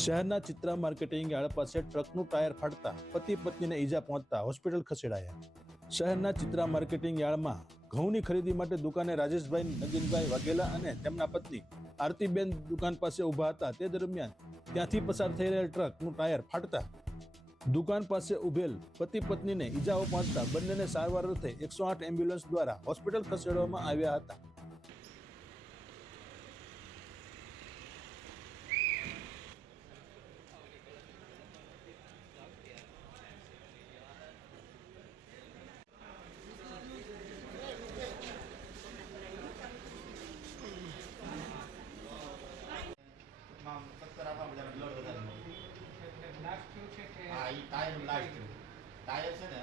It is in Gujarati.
શહેરના ચિત્રા માર્કેટિંગ યાર્ડ પાસે ટ્રકનું ટાયર ફાટતા પતિ પત્નીને ઈજા પહોંચતા હોસ્પિટલ ખસેડાયા. શહેરના ચિત્રા માર્કેટિંગ યાર્ડમાં ઘઉંની ખરીદી માટે દુકાને રાજેશભાઈ, નગીનભાઈ વાઘેલા અને તેમના પત્ની આરતીબેન દુકાન પાસે ઊભા હતા. તે દરમિયાન ત્યાંથી પસાર થઈ રહેલ ટ્રકનું ટાયર ફાટતા દુકાન પાસે ઉભેલ પતિ પત્નીને ઈજાઓ પહોંચતા બંનેને સારવાર અર્થે એકસો આઠ એમ્બ્યુલન્સ દ્વારા હોસ્પિટલ ખસેડવામાં આવ્યા હતા. એ ટાયર બ્લાસ્ટ ટાયર છે ને